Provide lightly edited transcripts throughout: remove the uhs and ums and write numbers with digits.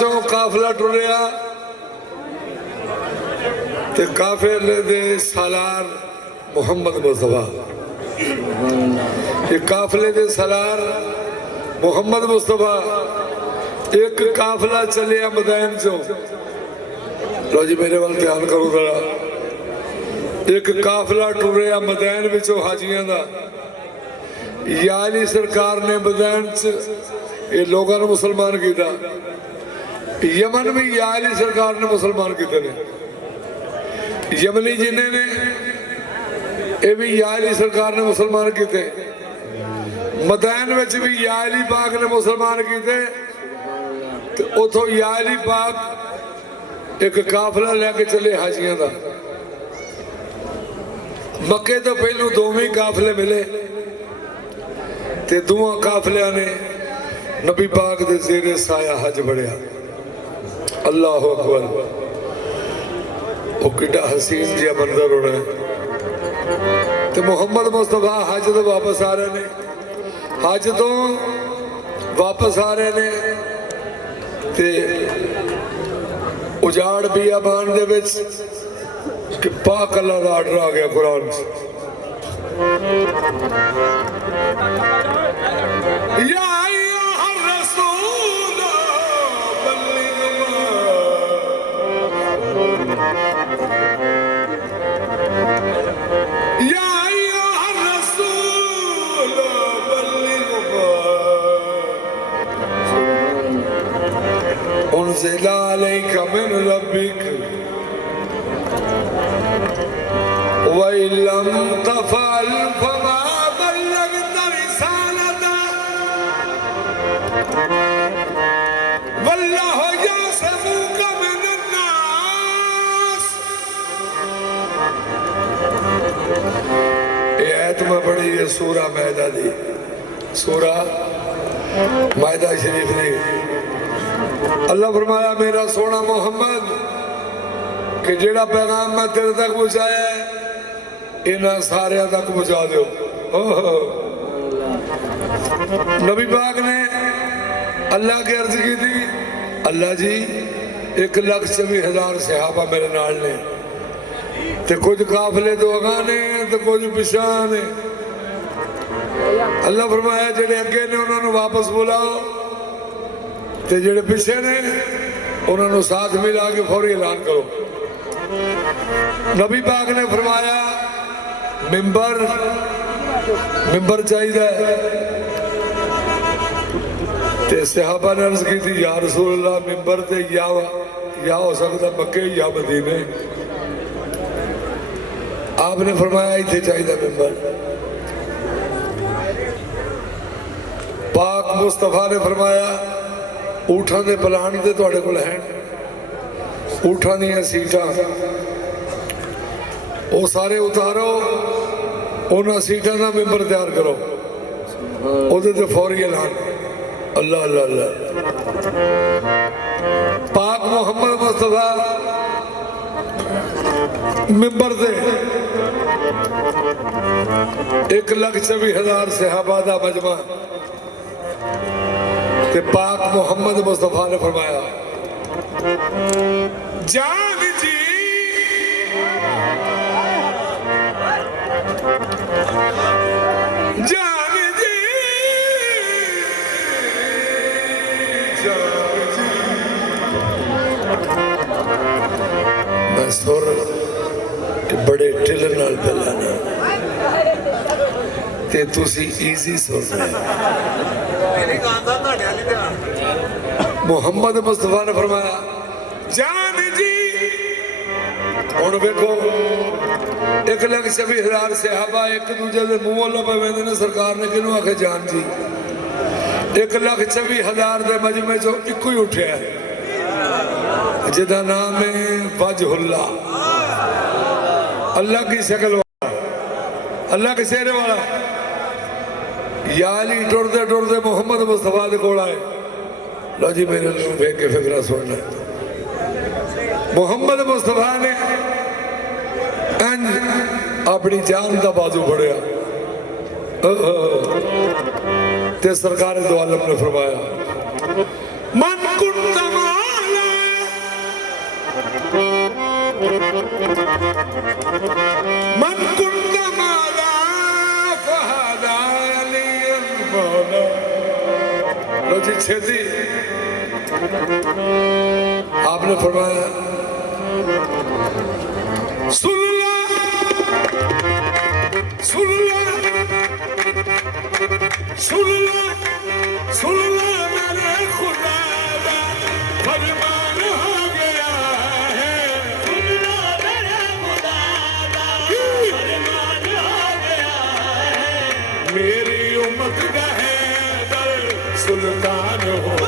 चो काफिला टुरिया ते काफिले दे सालार मुहम्मद मुस्तफा। ये काफिले दे सालार मुहम्मद मुस्तफा एक काफिला चलिया मदैन चो। लो जी मेरे वाल ध्यान करो जरा। एक काफिला टुरिया मदैन विचों हाजियां दा। याली सरकार ने मदैन च ये लोगों ने मुसलमान किया। यमन भी याली सरकार ने मुसलमान किए ने। यमनी जिन्हें ने ये भी याली सरकार ने मुसलमान किए। मदैन विच भी याली पाक ने मुसलमान किए। उथों याली पाक एक काफिला लैके चले हाजियां दा। मक्के तो पहलू दोवें काफिले मिले ते दोवां काफिलियां ने नबी पाक दे ज़ेरे साया हज बढ़िया। अल्लाह अकबर। वो किड्डा हसीन जिहा मंजर होना है। ते मुहम्मद मुस्तफा हज तो वापस आ रहे ने। हज तो वापस आ रहे ने ते उजाड़ बियाबान दे विच कि पाक अल्लाह दा आर्डर आ गया कुरान च। या उन्ज़िला अलैका मिन रब्बिक व इल्लम तफ़अल फमा बल्लगता रिसालता वल्लाहु यअसिमुका मिनन्नास। ये आयत में पढ़ी है सूरा मायदा दी। सूरा मायदा शरीफ ने अल्लाह फरमाया मेरा सोना मुहम्मद कि जेड़ा पैगाम मैं तेरे तक पहुंचाया है इन्हां सारे तक पहुंचा दो। नबी पाक ने अल्लाह की अर्ज की थी। अल्लाह जी 1,24,000 सहाबा मेरे नाल ने ते कुछ काफिले तो अगा ने ते कुछ पिछा ने। अल्लाह फरमाया जेड़े अगे ने उन्होंने वापस बुलाओ ते जेड़े पिछे ने उन्होंने साथ मिला के फौरी ऐलान करो। नबी पाक ने फरमाया मिंबर चाहिए ते सहाबा ने अर्ज की थी या रसूल अल्लाह मिंबर ते या हो सकता मक्के या मदीने। आपने फरमाया इत्थे चाहिए मिंबर। पाक मुस्तफा ने फरमाया ऊठां दे पलान ते तुहाडे कोल है। ऊठां दीयां सीटां वो सारे उतारो उन्हां सीटां दा मिंबर तैयार करो उहदे ते फौरी ऐलान। अल्लाह अल्लाह अल्लाह। पाक मुहम्मद मुस्तफा मिंबर ते 1,24,000 सहाबा दा मजमा ते पाक मुहम्मद मुस्तफा ने फरमाया जान जी जान जी जान जी। मैं सुर बड़े ढिल नाल पहलाना ते तुसी इजी सुन रहे। मुहम्मद मुस्तफा ने फरमाया जान जी। हुण वेखो 1,24,000 सहाबा एक दूजे के मूँह लो पवेंदे ने। सरकार ने किनू आखे जान जी। 1,24,000 के मजमे चो इको ही उठिया जिदा नाम है वजहुल्लाह। अल्लाह की शक्ल वाला, अल्लाह के चेहरे वाला। याली टुरदे टुरदे मुहम्मद मुस्तफा दे कोल आए। लो जी मेरे वेख के फिक्रा सुनना। मुहम्मद मुस्तफा ने अपनी जान का बाजू फड़िया ते सरकार दो आलम ने फरमाया मन कुंतमा आपने फरमाया सुन ला सुन ला सुन ला सुन ला मेरे खुदा दा फरमान हो गया है सुन ला मेरे खुदा दा फरमान हो गया है मेरी उम्मत का हैदर सुल्तान हो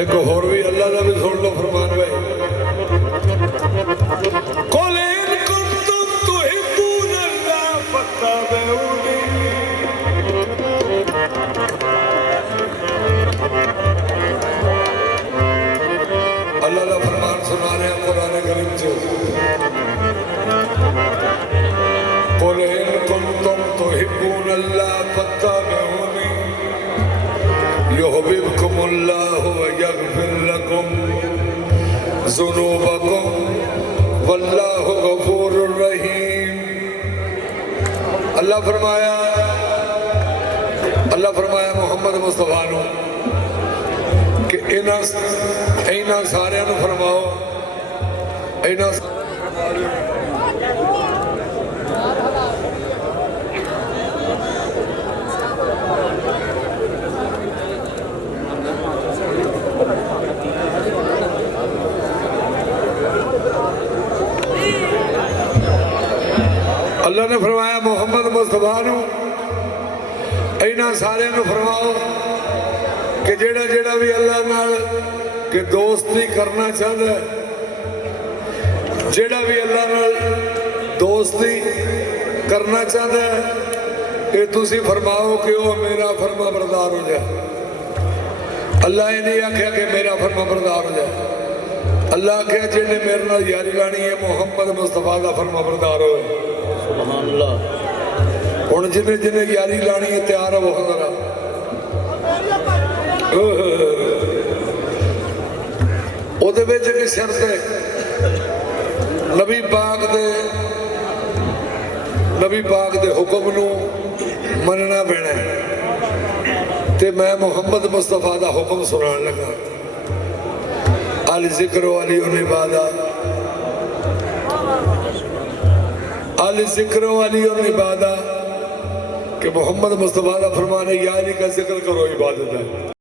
एक होर भी अल्लाह का भी सुन लो फरमान भाई। अल्लाह का फरमान सुना रहे हैं कुरान करीम से, कुल इन कुंतुम तुहिब्बूनल्लाह फत्तबिऊनी युहब्बिबकुमुल्लाहु व यगफिर लकुम ज़ुनूबकुम वल्लाहु गफूरुर रहीम। अल्लाह फरमाया मोहम्मद मुस्तफा नूं कि इन्हां सारियां नूं फरमाओ, इन्हां अल्लाह ने फरमाया मोहम्मद मुस्तफा नूं इन्हां सारियां नूं फरमाओ कि जेड़ा जेड़ा भी अल्लाह नाल कि दोस्ती करना चाहता है, जेड़ा भी अल्लाह नाल दोस्ती करना चाहता है, ये तुसी फरमाओ कि वह मेरा फरमा बरदार हो जाए। अल्लाह ये नहीं आख्या कि मेरा फरमा बरदार हो जाए, अल्लाह आख्या जिन्हें मेरे नाल यारी लानी है मोहम्मद मुस्तफा का फरमा बरदार हो। हुण जिन्हें जिन्हें यारी लानी है तैयार हो जरा। ਉਹਦੇ ਵਿੱਚ ਇੱਕ ਸ਼ਰਤ ਹੈ, नबी पाक दे हुक्म नूं मनना पैना है। ते मैं मुहम्मद मुस्तफा दा हुक्म सुनान लगा। अल जिक्र वाली इबादा, अल जिक्र वाली इबादा कि मोहम्मद मुस्तफा दा फरमान है यारी का जिक्र करो इबादत है।